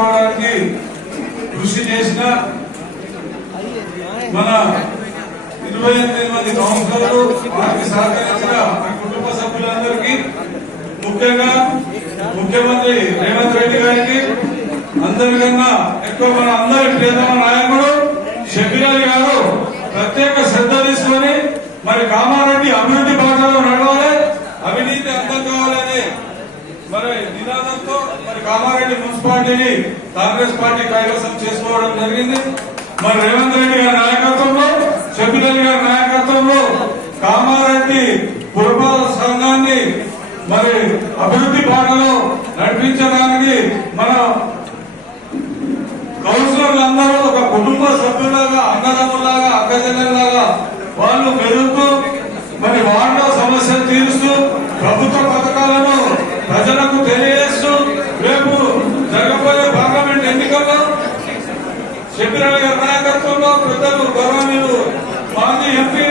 అవడానికి కృషి చేసిన మన ఇరవై ఎనిమిది మంది కౌన్సిలర్లు వారికి సహకరించిన మన కుటుంబ సభ్యులందరికీ ముఖ్యంగా ముఖ్యమంత్రి రేవంత్ రెడ్డి గారికి అందరికన్నా ఎక్కువ మన అందరి ప్రియతమ నాయకుడు షబీర్ అలీ గారు ప్రత్యేక శ్రద్ధ తీసుకొని మరి కామారెడ్డి అభివృద్ధి బాటలో నడవాలి అవినీతి అర్థం కావాలనే మరి నినాదంతో మరి కామారెడ్డి మున్సిపాలిటీని కాంగ్రెస్ పార్టీ కైవసం చేసుకోవడం జరిగింది. మరి రేవంత్ రెడ్డి గారి నాయకత్వంలో షబీర్ గారి నాయకత్వంలో కామారెడ్డి పురపాలక సంఘాన్ని మరి అభివృద్ధి బాటలో నడిపించడానికి మన కౌన్సిలర్లు అందరూ ఒక కుటుంబ సభ్యులాగా అన్నదమ్ములాగా అక్కజనులాగా వాళ్ళు మెరుగుతూ మరి వాళ్ళు ప్రజలకు తెలియజేస్తూ రేపు జరగబోయే పార్లమెంట్ ఎన్నికల్లో శబిరాల గారి నాయకత్వంలో పెద్దలు గౌరవనీయులు మాజీ ఎంపీ